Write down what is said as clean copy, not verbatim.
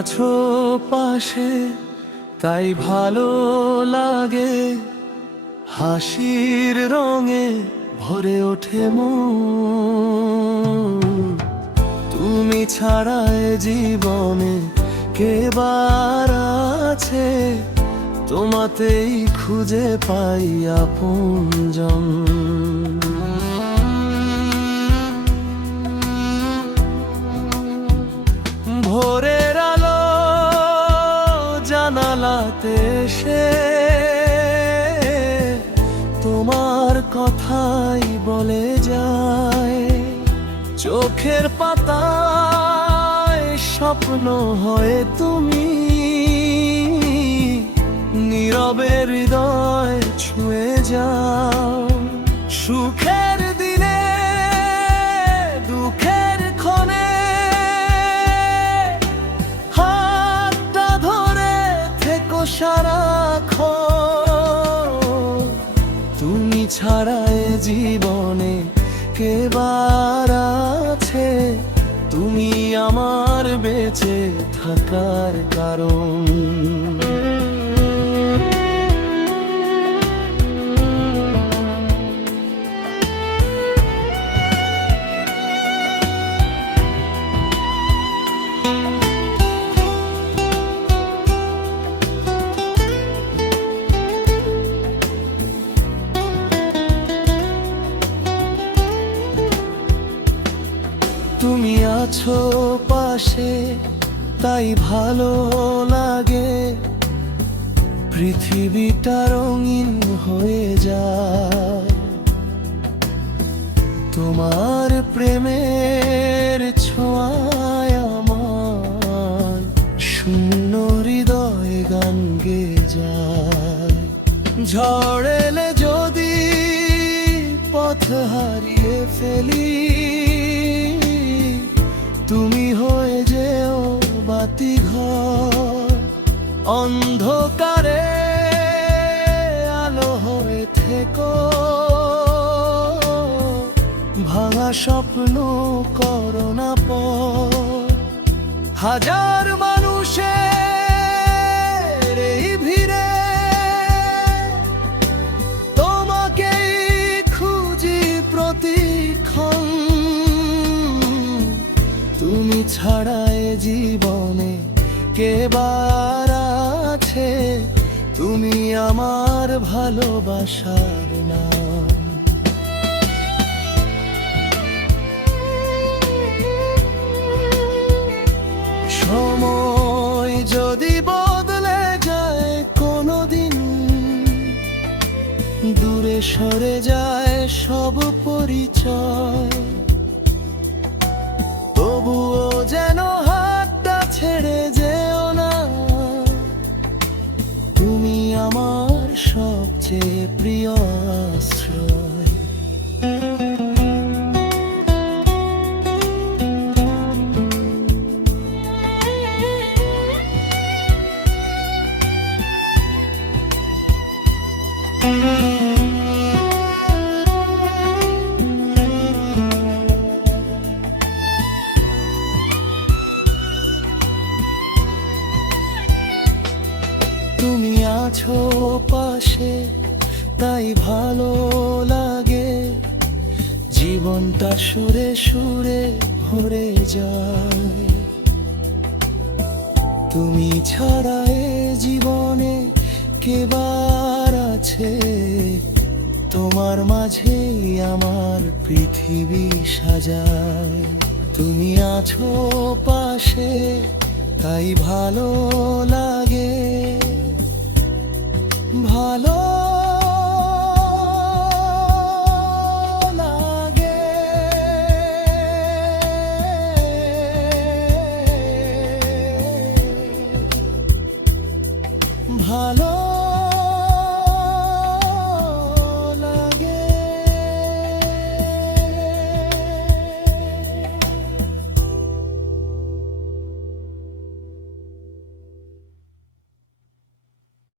আছো পাশে তাই ভালো লাগে, হাসির রঙে ভরে ওঠে মন। তুমি ছাড়া এ জীবনে কে বার আছে, তোমাতেই খুঁজে পাই আপনজন। ভোরের আলো জানালাতে এসে তোমার কথাই বলে যায়, চোখের পাতায় স্বপ্ন হয়ে তুমি, নীরবে হৃদয় ছুঁয়ে যাও। সুখের দিনে দুঃখের ক্ষণে হাতটা ধরে থেকো সারাক্ষণ। তুমি ছাড়া এ জীবনে কে বার আছে, তুমি আমার বেঁচে থাকার কারণ। তুমি আছো পাশে তাই ভালো লাগে, পৃথিবীটা রঙিন হয়ে যায়। তোমার প্রেমের ছোঁয়ায় আমার শূন্য হৃদয় গান গেয়ে যায়। ঝড় এলে যদি পথ হারিয়ে ফেলি, তুমি হয়ে যেও বাতি ঘর। অন্ধকারে আলো হয়ে থেকো, ভাঙা স্বপ্ন করো না পর। হাজার মানুষের এই ভিড়ে তোমাকেই খুঁজি প্রতিক্ষণ। তুমি ছাড়া এ জীবনে কে বার আছে, তুমি আমার ভালোবাসার নাম। সময় যদি বদলে যায় কোনোদিন, দূরে সরে যায় সব পরিচয়, তবুও যেন হাতটা ছেড়ে যেও না। তুমি আমার সবচেয়ে প্রিয় আশ্রয়। তুমি আছো পাশে তাই ভালো লাগে, জীবনটা সুরে সুরে ভরে যায়। তুমি ছাড়া এ জীবনে কে বার আছে, তোমার মাঝেই আমার পৃথিবী সাজায়। তুমি আছো পাশে তাই ভালো লাগে, ভালো